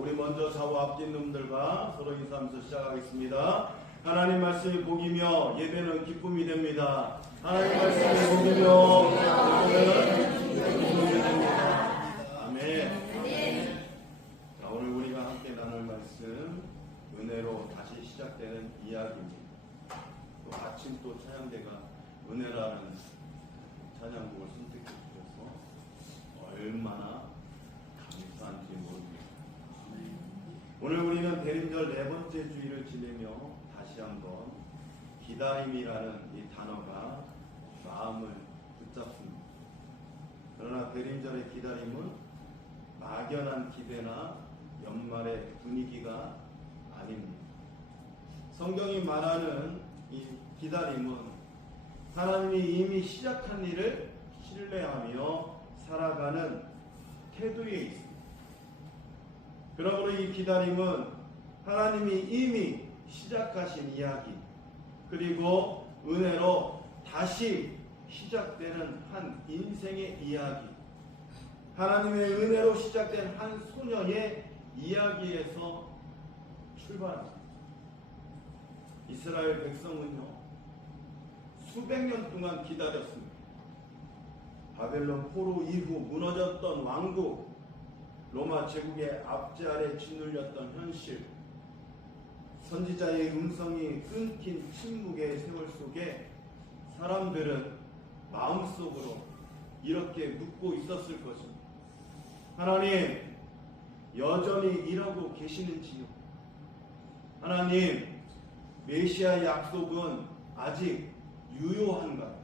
우리 먼저 좌우 앞뒤 놈들과 서로 인사하면서 시작하겠습니다. 하나님 말씀이 복이며 예배는 기쁨이 됩니다. 하나님 말씀이 복이며 예배는 기쁨이 됩니다. 아멘. 자, 오늘 우리가 함께 나눌 말씀 은혜로 다시 시작되는 이야기입니다. 또 아침 또 찬양대가 은혜라는 찬양곡을 선택해 주셔서 얼마나 감사한지 모릅니다. 오늘 우리는 대림절 네 번째 주일을 지내며 다시 한번 기다림이라는 이 단어가 마음을 붙잡습니다. 그러나 대림절의 기다림은 막연한 기대나 연말의 분위기가 아닙니다. 성경이 말하는 이 기다림은 하나님이 이미 시작한 일을 신뢰하며 살아가는 태도에 있습니다. 그러므로 이 기다림은 하나님이 이미 시작하신 이야기, 그리고 은혜로 다시 시작되는 한 인생의 이야기, 하나님의 은혜로 시작된 한 소년의 이야기에서 출발합니다. 이스라엘 백성은요, 수백 년 동안 기다렸습니다. 바벨론 포로 이후 무너졌던 왕국, 로마 제국의 압제 아래 짓눌렸던 현실, 선지자의 음성이 끊긴 침묵의 세월 속에 사람들은 마음속으로 이렇게 묻고 있었을 것입니다. 하나님, 여전히 일하고 계시는지요? 하나님, 메시아 약속은 아직 유효한가요?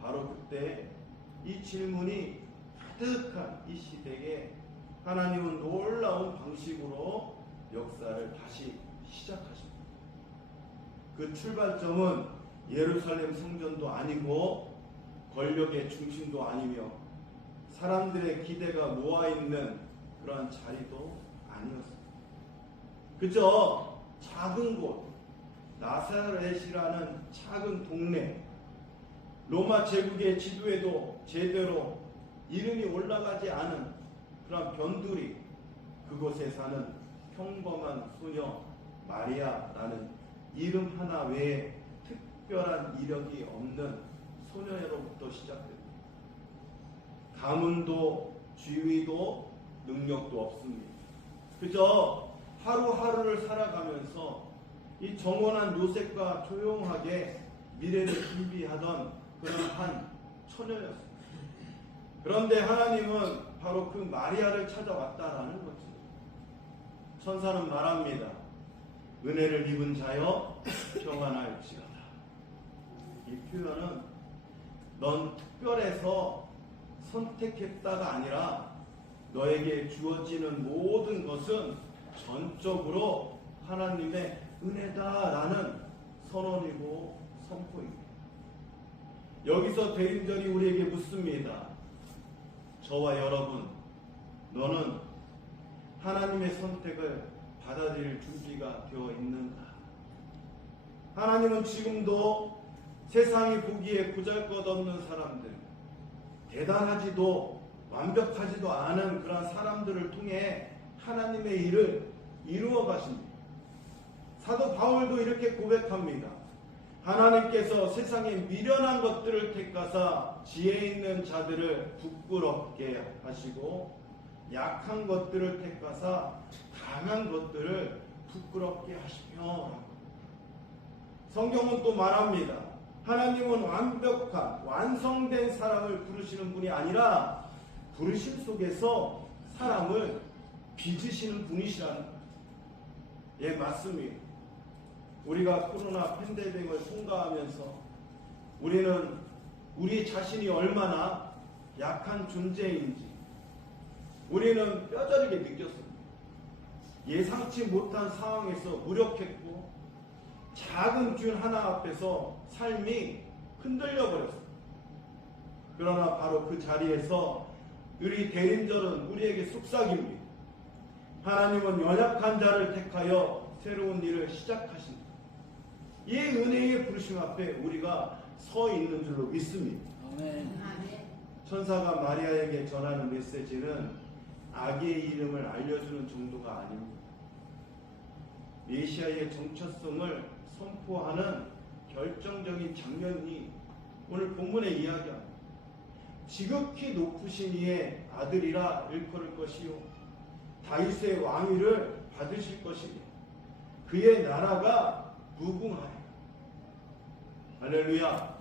바로 그때 이 질문이 가득한 이 시대에 하나님은 놀라운 방식으로 역사를 다시 시작하십니다. 그 출발점은 예루살렘 성전도 아니고 권력의 중심도 아니며 사람들의 기대가 모아있는 그러한 자리도 아니었습니다. 그저 작은 곳, 나사렛이라는 작은 동네, 로마 제국의 지도에도 제대로 이름이 올라가지 않은 그런 변두리, 그곳에 사는 평범한 소녀 마리아라는 이름 하나 외에 특별한 이력이 없는 소녀로부터 시작됩니다. 가문도 지위도 능력도 없습니다. 그저 하루하루를 살아가면서 이 정원한 요셉과 조용하게 미래를 준비하던 그런 한 처녀였습니다. 그런데 하나님은 바로 그 마리아를 찾아왔다라는 거죠. 천사는 말합니다. 은혜를 입은 자여 평안할지어다. 이 표현은 넌 특별해서 선택했다가 아니라 너에게 주어지는 모든 것은 전적으로 하나님의 은혜다라는 선언이고 선포입니다. 여기서 대림절이 우리에게 묻습니다. 저와 여러분, 너는 하나님의 선택을 받아들일 준비가 되어 있는가? 하나님은 지금도 세상이 보기에 보잘것없는 사람들, 대단하지도 완벽하지도 않은 그런 사람들을 통해 하나님의 일을 이루어 가십니다. 사도 바울도 이렇게 고백합니다. 하나님께서 세상에 미련한 것들을 택하사 지혜 있는 자들을 부끄럽게 하시고 약한 것들을 택하사 강한 것들을 부끄럽게 하시며, 성경은 또 말합니다. 하나님은 완벽한 완성된 사람을 부르시는 분이 아니라 부르심 속에서 사람을 빚으시는 분이시라는 거예요. 예, 맞습니다. 우리가 코로나 팬데믹을 통과하면서 우리는 우리 자신이 얼마나 약한 존재인지 우리는 뼈저리게 느꼈습니다. 예상치 못한 상황에서 무력했고 작은 균 하나 앞에서 삶이 흔들려 버렸습니다. 그러나 바로 그 자리에서 우리 대림절은 우리에게 속삭입니다. 하나님은 연약한 자를 택하여 새로운 일을 시작하신다. 이 은혜의 부르심 앞에 우리가 서 있는 줄로 믿습니다. 아멘. 천사가 마리아에게 전하는 메시지는 악의 이름을 알려주는 정도가 아닙니다. 메시아의 정체성을 선포하는 결정적인 장면이 오늘 본문에 이야기합니다. 지극히 높으신 이의 아들이라 일컬을 것이요 다윗의 왕위를 받으실 것이며 그의 나라가 무궁하리라. 할렐루야.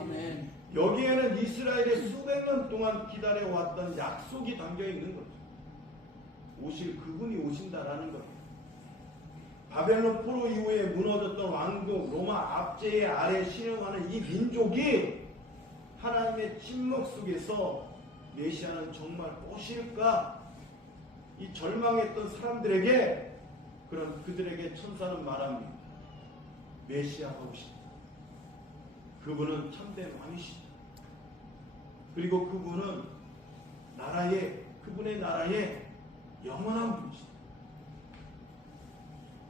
아멘. 여기에는 이스라엘의 수백 년 동안 기다려왔던 약속이 담겨 있는 거죠. 오실 그분이 오신다라는 거예요. 바벨론 포로 이후에 무너졌던 왕국 로마 압제의 아래 신용하는 이 민족이 하나님의 침묵 속에서 메시아는 정말 오실까? 이 절망했던 사람들에게 그들에게 천사는 말합니다. 메시아가 오신다. 그분은 참된 왕이시다. 그리고 그분은 그분의 나라의 영원한 분이시다.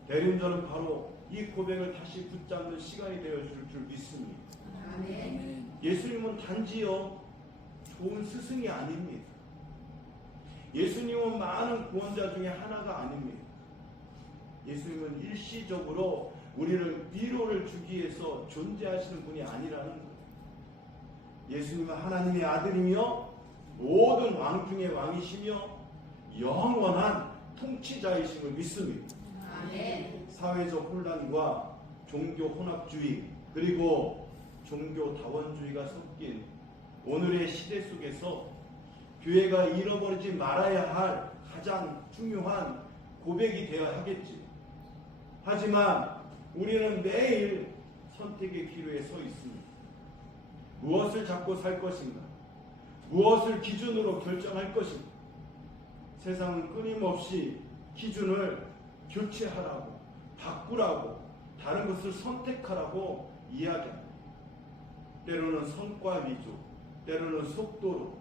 대림절은 바로 이 고백을 다시 붙잡는 시간이 되어줄 줄 믿습니다. 아멘. 예수님은 단지요 좋은 스승이 아닙니다. 예수님은 많은 구원자 중에 하나가 아닙니다. 예수님은 일시적으로 우리를 위로를 주기 위해서 존재하시는 분이 아니라는 거예요. 예수님은 하나님의 아들이며 모든 왕 중의 왕이시며 영원한 통치자이심을 믿습니다. 아멘. 사회적 혼란과 종교 혼합주의 그리고 종교 다원주의가 섞인 오늘의 시대 속에서 교회가 잃어버리지 말아야 할 가장 중요한 고백이 되어야 하겠지. 하지만 우리는 매일 선택의 기로에 서 있습니다. 무엇을 잡고 살 것인가? 무엇을 기준으로 결정할 것인가? 세상은 끊임없이 기준을 교체하라고, 바꾸라고, 다른 것을 선택하라고 이야기합니다. 때로는 성과 위주, 때로는 속도로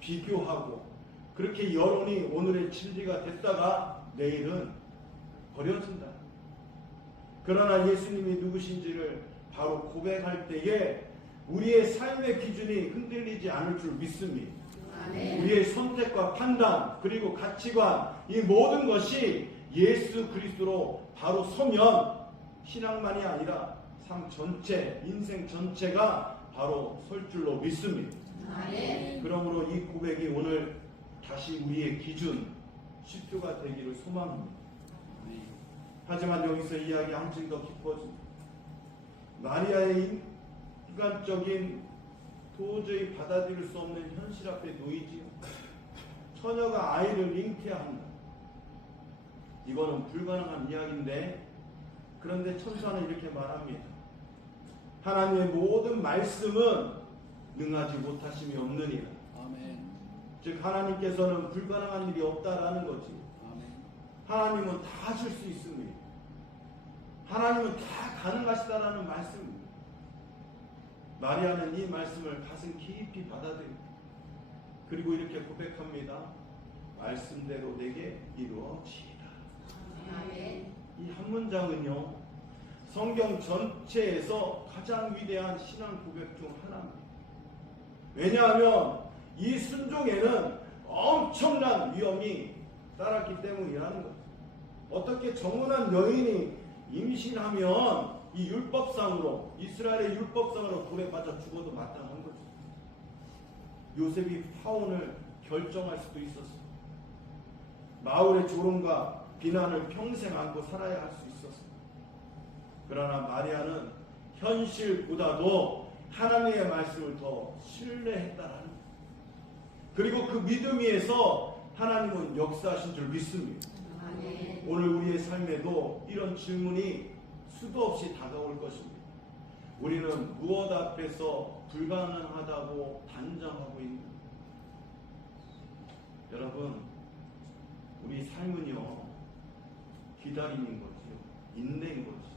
비교하고 그렇게 여론이 오늘의 진리가 됐다가 내일은 버려진다. 그러나 예수님이 누구신지를 바로 고백할 때에 우리의 삶의 기준이 흔들리지 않을 줄 믿습니다. 아멘. 우리의 선택과 판단 그리고 가치관 이 모든 것이 예수 그리스도로 바로 서면 신앙만이 아니라 삶 전체, 인생 전체가 바로 설 줄로 믿습니다. 아멘. 그러므로 이 고백이 오늘 다시 우리의 기준, 시표가 되기를 소망합니다. 하지만 여기서 이야기 한층 더 깊어집니다. 마리아의 인간적인 도저히 받아들일 수 없는 현실 앞에 놓이지요. 처녀가 아이를 잉태해야 한다. 이거는 불가능한 이야기인데 그런데 천사는 이렇게 말합니다. 하나님의 모든 말씀은 능하지 못하심이 없느니라. 아멘. 즉 하나님께서는 불가능한 일이 없다라는 거지. 아멘. 하나님은 다 하실 수 있습니다. 하나님은 다 가능하시다라는 말씀입니다. 마리아는 이 말씀을 가슴 깊이 받아들입니다. 그리고 이렇게 고백합니다. 말씀대로 내게 이루어지리라. 아멘. 이 한 문장은요 성경 전체에서 가장 위대한 신앙 고백 중 하나입니다. 왜냐하면 이 순종에는 엄청난 위험이 따랐기 때문이라는 거죠. 어떻게 정혼한 여인이 임신하면 이 율법상으로 이스라엘의 율법상으로 불에 빠져 죽어도 마땅한 거죠. 요셉이 파혼을 결정할 수도 있었어요. 마을의 조롱과 비난을 평생 안고 살아야 할 수 있었어요. 그러나 마리아는 현실보다도 하나님의 말씀을 더 신뢰했다라는 거예요. 그리고 그 믿음 위에서 하나님은 역사하신 줄 믿습니다. 아멘. 오늘 우리의 삶에도 이런 질문이 수도 없이 다가올 것입니다. 우리는 무엇 앞에서 불가능하다고 단정하고 있는 여러분, 우리 삶은요 기다림인 거지요. 인내인 거지요.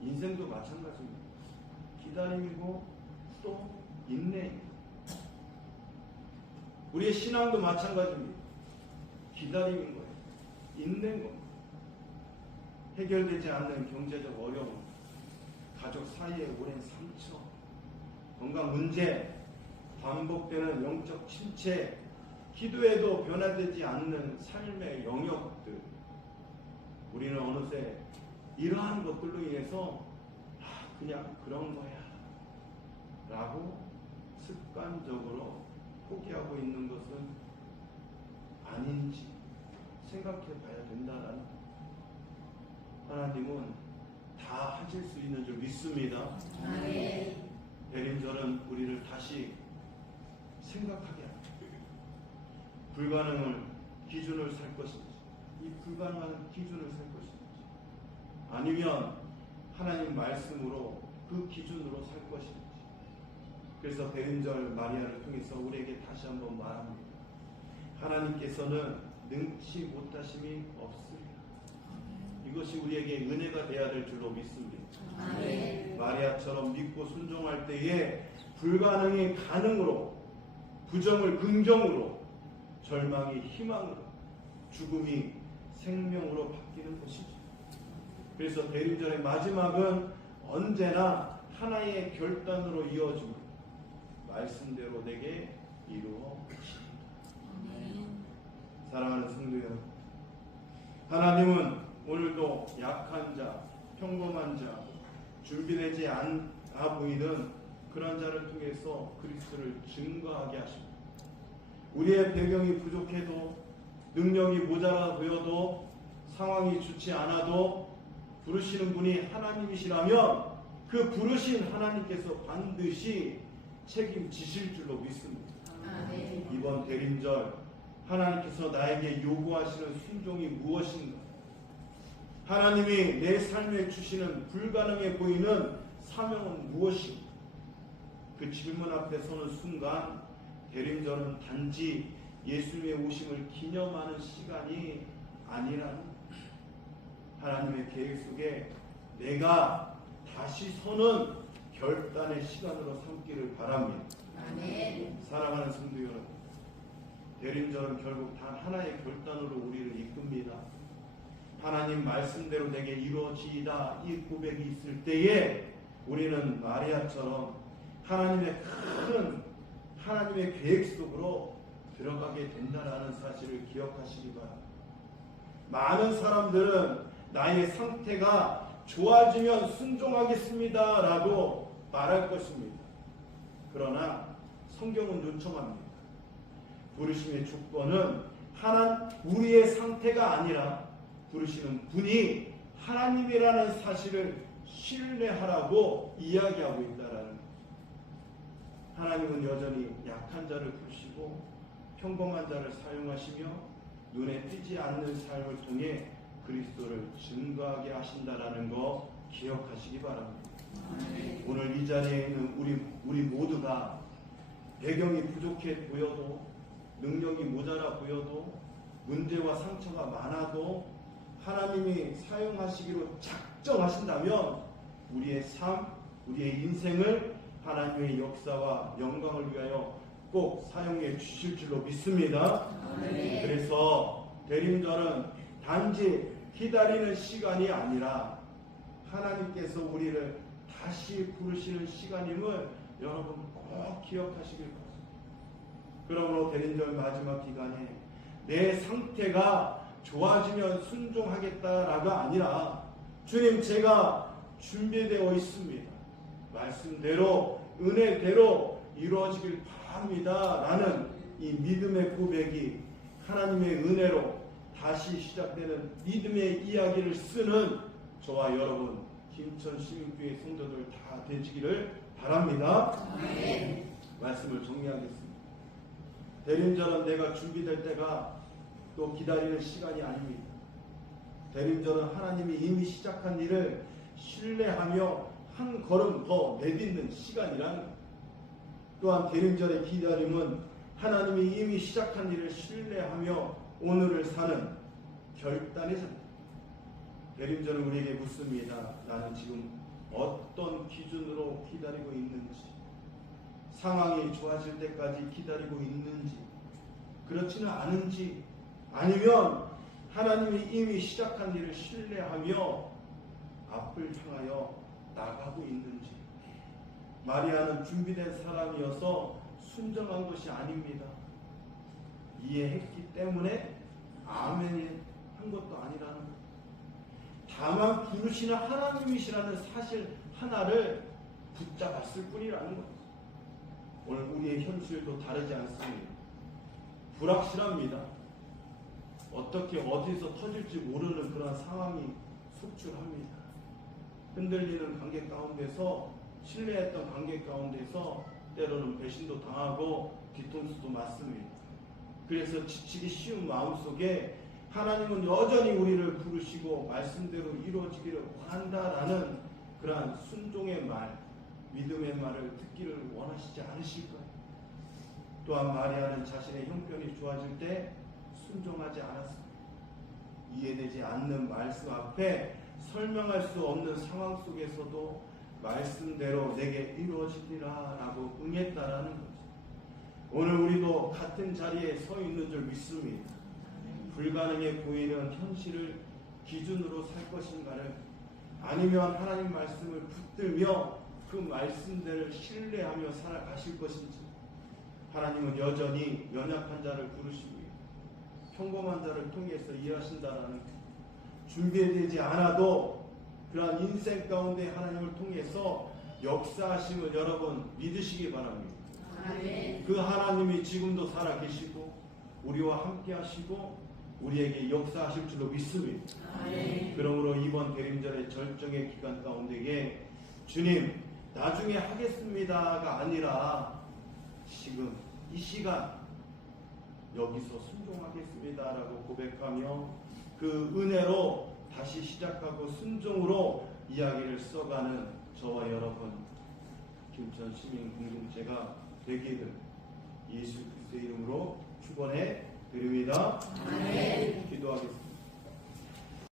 인생도 마찬가지입니다. 기다림이고 또 인내입니다. 우리의 신앙도 마찬가지입니다. 기다림인 거예요. 인내인 겁니다. 해결되지 않는 경제적 어려움, 가족 사이의 오랜 상처, 건강 문제, 반복되는 영적 침체, 기도해도 변화되지 않는 삶의 영역들, 우리는 어느새 이러한 것들로 인해서 그냥 그런 거야 라고 습관적으로 포기하고 있는 것은 아닌지 생각해 봐야 된다라는, 하나님은 다 하실 수 있는 줄 믿습니다. 아멘. 대림절은 우리를 다시 생각하게 합니다. 불가능을 기준을 살 것인지, 이 불가능한 기준을 살 것인지, 아니면 하나님 말씀으로 그 기준으로 살 것인지. 그래서 대림절 마리아를 통해서 우리에게 다시 한번 말합니다. 하나님께서는 능치 못하심이 없으리라. 이것이 우리에게 은혜가 되어야 될 줄로 믿습니다. 아멘. 마리아처럼 믿고 순종할 때에 불가능이 가능으로, 부정을 긍정으로, 절망이 희망으로, 죽음이 생명으로 바뀌는 것이죠. 그래서 대림절의 마지막은 언제나 하나의 결단으로 이어집니다. 말씀대로 내게 이루어지리라. 사랑하는 성도 여러분, 하나님은 오늘도 약한 자, 평범한 자, 준비되지 않아 보이는 그런 자를 통해서 그리스도를 증거하게 하십니다. 우리의 배경이 부족해도, 능력이 모자라 보여도, 상황이 좋지 않아도 부르시는 분이 하나님이시라면 그 부르신 하나님께서 반드시 책임지실 줄로 믿습니다. 아멘. 이번 대림절 하나님께서 나에게 요구하시는 순종이 무엇인가? 하나님이 내 삶에 주시는 불가능해 보이는 사명은 무엇인가? 그 질문 앞에 서는 순간 대림절은 단지 예수님의 오심을 기념하는 시간이 아니라는, 하나님의 계획 속에 내가 다시 서는 결단의 시간으로 삼기를 바랍니다. 아멘. 사랑하는 성도 여러분, 대림절은 결국 단 하나의 결단으로 우리를 이끕니다. 하나님 말씀대로 내게 이루어지이다, 이 고백이 있을 때에 우리는 마리아처럼 하나님의 큰 하나님의 계획 속으로 들어가게 된다라는 사실을 기억하시기 바랍니다. 많은 사람들은 나의 상태가 좋아지면 순종하겠습니다 라고 말할 것입니다. 그러나 성경은 요청합니다. 부르심의 조건은 우리의 상태가 아니라 부르시는 분이 하나님이라는 사실을 신뢰하라고 이야기하고 있다라는 거죠. 하나님은 여전히 약한 자를 부르시고 평범한 자를 사용하시며 눈에 띄지 않는 삶을 통해 그리스도를 증거하게 하신다라는 거 기억하시기 바랍니다. 아멘. 오늘 이 자리에 있는 우리 모두가 배경이 부족해 보여도, 능력이 모자라 보여도, 문제와 상처가 많아도 하나님이 사용하시기로 작정하신다면 우리의 삶, 우리의 인생을 하나님의 역사와 영광을 위하여 꼭 사용해 주실 줄로 믿습니다. 아멘. 그래서 대림절은 단지 기다리는 시간이 아니라 하나님께서 우리를 다시 부르시는 시간임을 여러분 꼭 기억하시길 바랍니다. 그러므로 대림절 마지막 기간에 내 상태가 좋아지면 순종하겠다라가 아니라, 주님 제가 준비되어 있습니다, 말씀대로 은혜대로 이루어지길 바랍니다 라는 이 믿음의 고백이 하나님의 은혜로 다시 시작되는 믿음의 이야기를 쓰는 저와 여러분 김천 시민교회 성도들 다 되시기를 바랍니다. 아멘. 말씀을 정리하겠습니다. 대림절은 내가 준비될 때가 또 기다리는 시간이 아닙니다. 대림절은 하나님이 이미 시작한 일을 신뢰하며 한 걸음 더 내딛는 시간이라는 것. 또한 대림절의 기다림은 하나님이 이미 시작한 일을 신뢰하며 오늘을 사는 결단의 장. 대림절은 우리에게 묻습니다. 나는 지금 어떤 기준으로 기다리고 있는지, 상황이 좋아질 때까지 기다리고 있는지, 그렇지는 않은지, 아니면 하나님이 이미 시작한 일을 신뢰하며 앞을 향하여 나가고 있는지. 마리아는 준비된 사람이어서 순정한 것이 아닙니다. 이해했기 때문에 아멘 한 것도 아니라는 거예요. 다만 부르시는 하나님이시라는 사실 하나를 붙잡았을 뿐이라는 거예요. 오늘 우리의 현실도 다르지 않습니다. 불확실합니다. 어떻게 어디서 터질지 모르는 그런 상황이 속출합니다. 흔들리는 관계 가운데서, 신뢰했던 관계 가운데서 때로는 배신도 당하고 뒤통수도 맞습니다. 그래서 지치기 쉬운 마음속에 하나님은 여전히 우리를 부르시고 말씀대로 이루어지기를 원한다라는 그러한 순종의 말, 믿음의 말을 듣기를 원하시지 않으실까요? 또한 마리아는 자신의 형편이 좋아질 때 순종하지 않았습니다. 이해되지 않는 말씀 앞에 설명할 수 없는 상황 속에서도 말씀대로 내게 이루어지리라 라고 응했다라는 거죠. 오늘 우리도 같은 자리에 서 있는 줄 믿습니다. 불가능해 보이는 현실을 기준으로 살 것인가를, 아니면 하나님 말씀을 붙들며 그 말씀들을 신뢰하며 살아가실 것인지. 하나님은 여전히 연약한 자를 부르시고 평범한 자를 통해서 일하신다라는, 준비되지 않아도 그러한 인생 가운데 하나님을 통해서 역사하심을 여러분 믿으시기 바랍니다. 아멘. 그 하나님이 지금도 살아계시고 우리와 함께 하시고 우리에게 역사하실 줄로 믿습니다. 아멘. 그러므로 이번 대림절의 절정의 기간 가운데에 주님 나중에 하겠습니다가 아니라 지금 이 시간 여기서 순종하겠습니다라고 고백하며 그 은혜로 다시 시작하고 순종으로 이야기를 써가는 저와 여러분 김천 시민 공동체가 되기를 예수 그리스도의 이름으로 축원해 드립니다. 아멘. 기도하겠습니다.